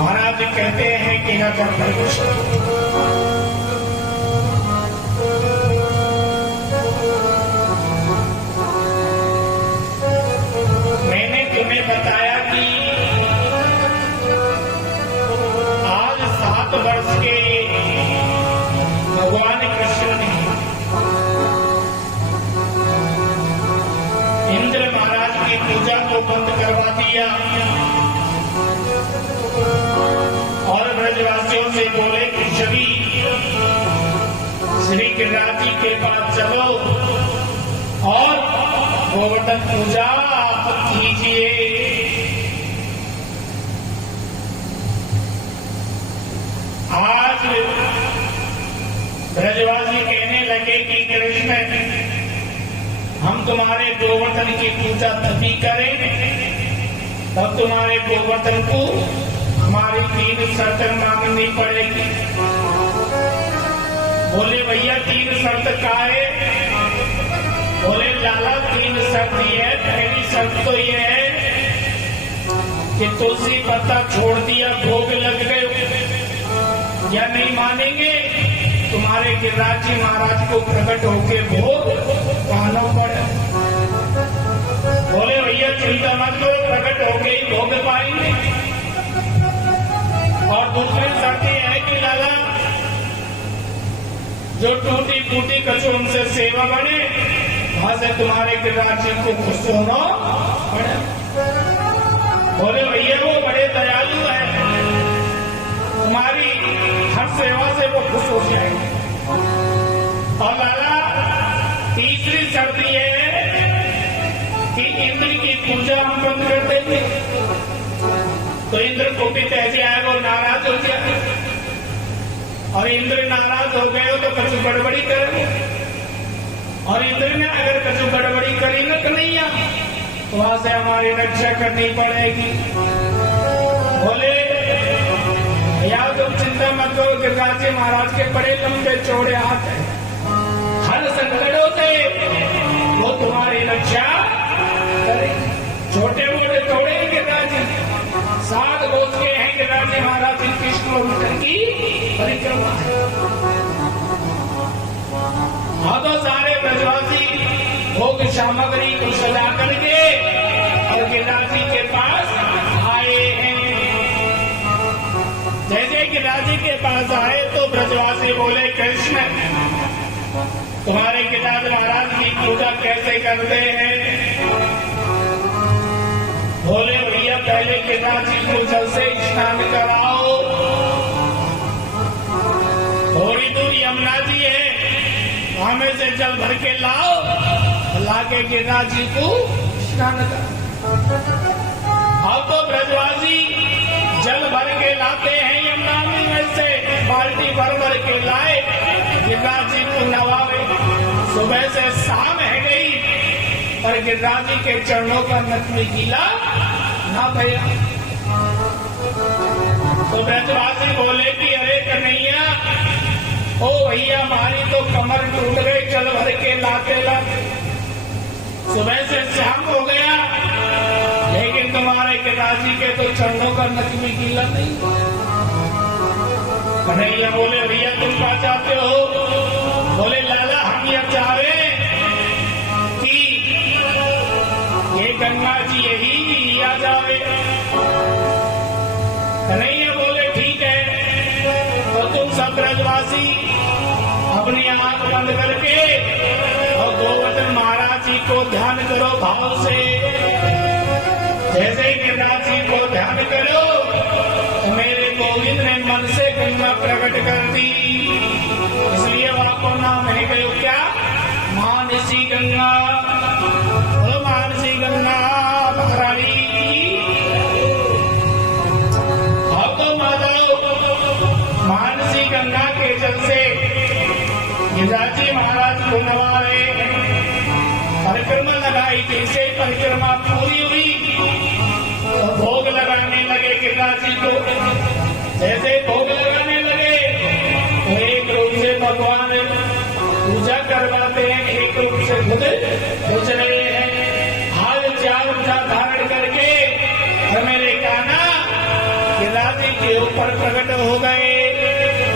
महाराज कहते हैं कि न मैंने तुम्हें बताया कि आज 7 वर्ष के भगवान कृष्ण ने इंद्र महाराज की पूजा को बंद करवा दिया और ब्रजवासियों से बोले कि सभी श्री गिरिराज जी के पास चलो और गोवर्धन पूजा कीजिए। आज ब्रजवासी कहने लगे कि कृष्ण हम तुम्हारे गोवर्धन की पूजा तभी करें तब तुम्हारे गोवर्धन को हमारी 3 शर्तें मांगनी पड़ेगी। बोले भैया 3 शर्त का है? बोले लाला 3 शर्त ये है। पहली शर्त तो ये है कि तुलसी पत्ता छोड़ दिया, भोग लग गए, या नहीं मानेंगे तुम्हारे गिरिराज जी महाराज को प्रकट होके भोग पाना पड़े। बोले भैया चिंता मत करो, प्रकट होके ही भोग पाएंगे। और दूसरी शर्त यह है कि लाला जो टूटी फूटी कछु उनसे सेवा बने, वहां से तुम्हारे गिरिराज जी को खुश होना पड़े। बोले भैया वो बड़े दयालु है, तुम्हारी हर सेवा से वो खुश हो जाएंगे। और लाला तीसरी शर्त ये है कि इंद्र की पूजा हम बंद कर देंगे। तो इंद्र को भी तैसे आए, वो नाराज हो जाए, और इंद्र नाराज हो गए तो कछु गड़बड़ी करेंगे। और इंद्र ने अगर कछु गड़बड़ी करी न कन्हैया तो वहां से हमारी रक्षा करनी पड़ेगी। बोले या तुम चिंता मत करो, गिरिराज जी महाराज के बड़े लंबे चौड़े हाथ हैं, हर संकटों से वो तुम्हारी रक्षा करेंगे। छोटे मोटे थोड़े ही गिरिराज जी, 7 गोद के हैं गिरिराज जी महाराज, 21 किलोमीटर की परिक्रमा है। हाँ तो सारे ब्रजवासी भोग सामग्री को सजा करके और गिरिराज जी के पास आए हैं। जैसे गिरिराज जी के पास आए तो ब्रजवासी बोले कृष्ण तुम्हारे गिरिराज महाराज की पूजा कैसे करते हैं? बोले भैया पहले गिरिराज जी को जल से स्नान कराओ, थोड़ी दूर यमुना जी है, वहां में से जल भर के लाओ, लाके गिरिराज जी को स्नान करो। अब तो ब्रजवासी जल भर के लाते हैं यमुना में से, बाल्टी भर के लाए, गिरिराज जी को नवावे। सुबह से शाम है गई पर गिरिराज जी के चरणों का नकली गीला ना भया। तो ब्रजवासी बोले कि अरे कन्हैया, ओ भैया हमारी तो कमर टूट गई जल भर के लाते लाते, सुबह से शाम हो गया, लेकिन तुम्हारे गिरिराज जी के तो चरणों का नकली गीला नहीं। कन्हैया बोले भैया तुम क्या चाहते हो? बोले लाला हम यह चाहे कि ये गंगा जी यही लिया जावे। कन्हैया बोले ठीक है, तो तुम सब ब्रजवासी अपनी आंख बंद करके और गोवर्धन महाराज जी को ध्यान करो भाव से। जैसे ही गिरिराज जी को ध्यान करो तो मेरे गोविंद ने मन से गंगा प्रकट कर दी, इसलिए आपको नाम है गयो क्या? मानसी गंगा। मानसी गंगा महारानी अब तो मानसी गंगा के जल से गिरिराज जी महाराज को नवाए, परिक्रमा लगाई। जैसे परिक्रमा पूरी हुई तो भोग लगाने लगे गिरिराज जी को। जैसे भोग लगाने लगे तो एक रूप से भगवान पूजा करवाते हैं, एक रूप से खुद पूछ रहे हैं। हाल चाल धारण करके और मेरे काना गिरिराज जी के ऊपर प्रकट हो गए।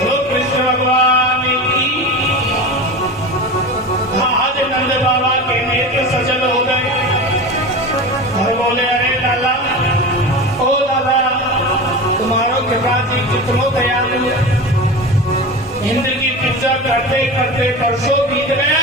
वो कृष्ण भगवान की आज नंद बाबा के नेत्र सजल हो गए और बोले, अरे लाला, ओ लाला, तुम्हारो कृपा जी कितनो दयालु है। इंद्र की पूजा करते करते वर्षों बीत गया,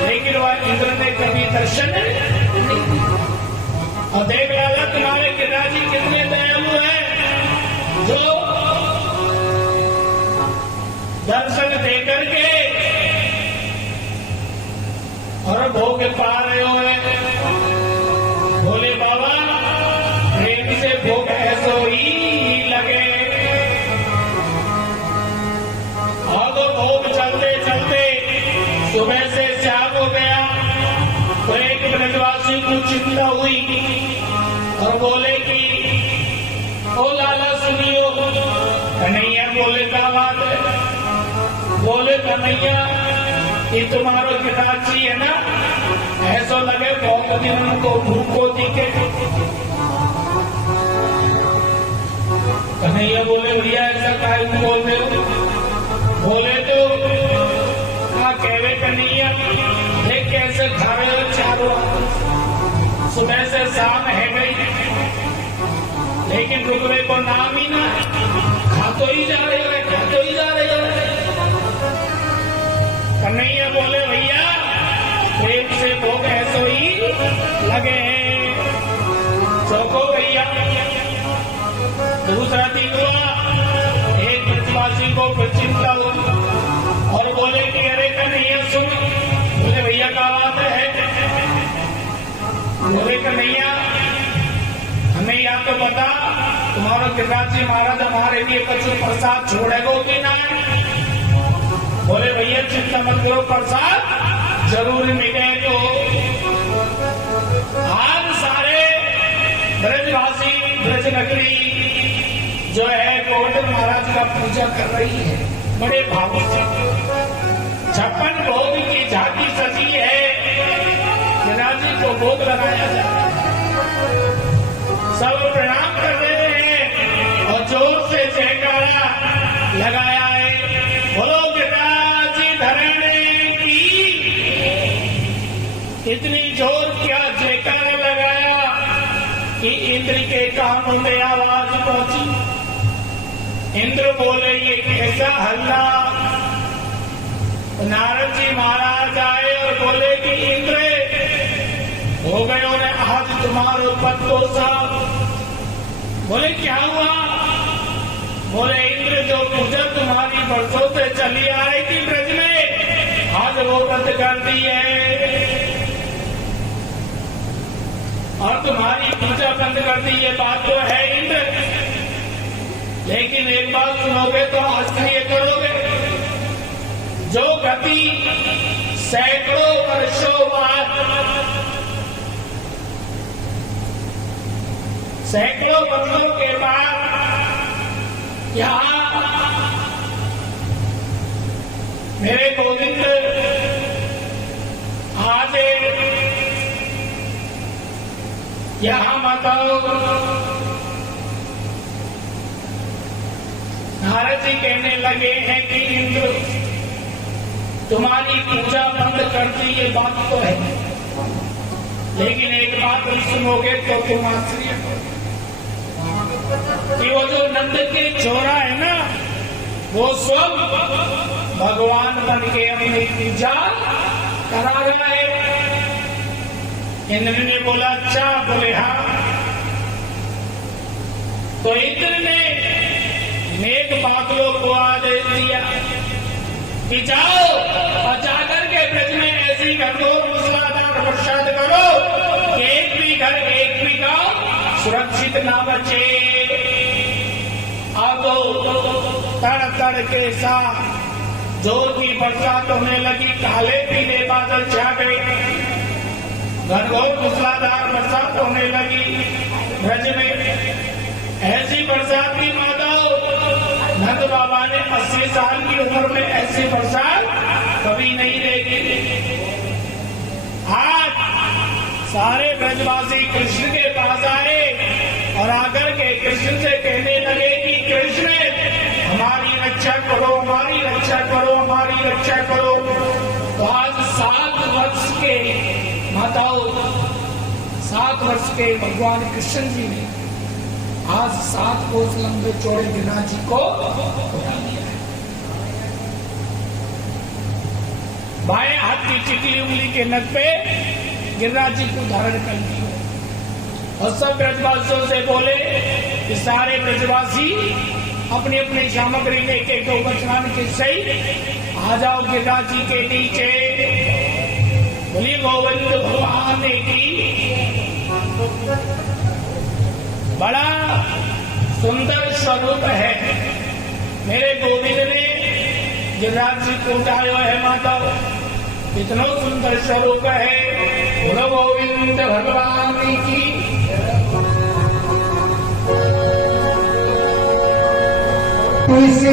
लेकिन वह इंद्र ने कभी दर्शन नहीं दिया। और देख लाला, तुम्हारे पिताजी कितने दयालु हैं, जो दर्शन दे करके और भोग पा रहे हो। बोले बाबा, प्रेम से भोग ऐसो ही लगे। अब भोग चलते चलते सुबह से शाम हो गया, तो एक ब्रजवासी को चिंता हुई और बोले कि ओ लाला सुनियो। कन्हैया बोले, क्या बात है? बोले, कन्हैया, ये तुम्हारो पिताजी है ना, ऐसा लगे बहुत दिन उनको भूखो दिखे। कन्हैया बोले, भैया ऐसा काहे बोल रहे हो? बोले तो हाँ, कह रहे कन्हैया, ये कैसे खा रहे हो चारों? सुबह से शाम है गई, लेकिन रुकने को नाम ही ना, खा तो ही जा रहे हो, खा तो ही जा रहे हो। कन्हैया बोले, भैया प्रेम से भोग ऐसो ही लगे हैं, चौको भैया। दूसरा दिन हुआ, एक ब्रजवासी को चिंता हुई और बोले कि अरे कन्हैया सुन। बोले, भैया क्या बात है? बोले, कन्हैया, हमें या तो बता, तुम्हारा पिताजी महाराज हमारे लिए कुछ प्रसाद छोड़ेगा कि ना? बोले, भैया चिंता मत करो, प्रसाद जरूर मिलेगा। आज सारे ब्रजवासी, ब्रज नगरी जो है गोवर्धन महाराज का पूजा कर रही है बड़े भाव से। 56 भोग की झांकी सजी है, पिताजी को भोग लगाया जाए। सब प्रणाम कर रहे हैं और जोर से जयकारा लगाया है। बोलो पिताजी धरने की। इतनी जोर क्या जयकारा लगाया कि इंद्र के कानों में आवाज पहुंची। इंद्र बोले, ये कैसा हल्ला? नारद जी महाराज आए और बोले कि इंद्र हो गए और आज तुम्हारे पत्तों साहब। बोले, क्या हुआ? बोले, इंद्र जो पूजा तुम्हारी वर्षों से चली आ रही थी ब्रज में, आज वो बंद कर दी है और तुम्हारी पूजा बंद कर दी। ये बात तो है इंद्र, लेकिन एक बात सुनोगे तो आश्चर्य करोगे। जो गति सैकड़ों वर्षों बाद, सैकड़ों वर्षों के बाद यहाँ मेरे गोविंद आज यहाँ बताओ। नारद जी कहने लगे हैं कि इंद्र तुम्हारी पूजा बंद कर दी, ये बात तो है, लेकिन एक बात सुनोगे तो तुम आश्चर्य कि वो जो नंद के छोरा है ना, वो सब भगवान बन के अपनी पूजा करा रहा है। इंद्र ने बोला, अच्छा? बोले, हाँ। तो इंद्र ने मेघ बादलों को आदेश दिया कि जाओ और जाकर के ब्रज में ऐसी घनघोर मूसलाधार वर्षा करो कि एक भी घर, एक भी गांव सुरक्षित ना बचे। अब तड़ तड़ के साथ जोर की बरसात होने लगी, काले पीले बादल छा गए, घनघोर मूसलाधार बरसात होने लगी ब्रज में। ऐसी बरसात की माताओं नंद बाबा ने 80 साल की उम्र में ऐसी बरसात कभी नहीं देखी। आज सारे ब्रजवासी कृष्ण के पास आए और आकर के कृष्ण से कहने लगे, माताओं, 7 वर्ष के भगवान कृष्ण जी ने आज 7 कोस लंबे चौड़े गिरिराज जी को उठा लिया है। बाएं हाथ की चिकली उंगली के नख पे गिरिराज जी को धारण कर लिया और सब ब्रजवासियों से बोले कि सारे ब्रजवासी अपनी अपनी सामग्री लेके गोवर्धन के सही आ जाओ गिरिराज जी के नीचे। बोलिए गोविंद भगवान की। बड़ा सुंदर स्वरूप है मेरे गोविंद ने गिरिराज जी को उठाया है माता। इतना सुंदर स्वरूप है। बोलो गोविंद भगवान की। इसे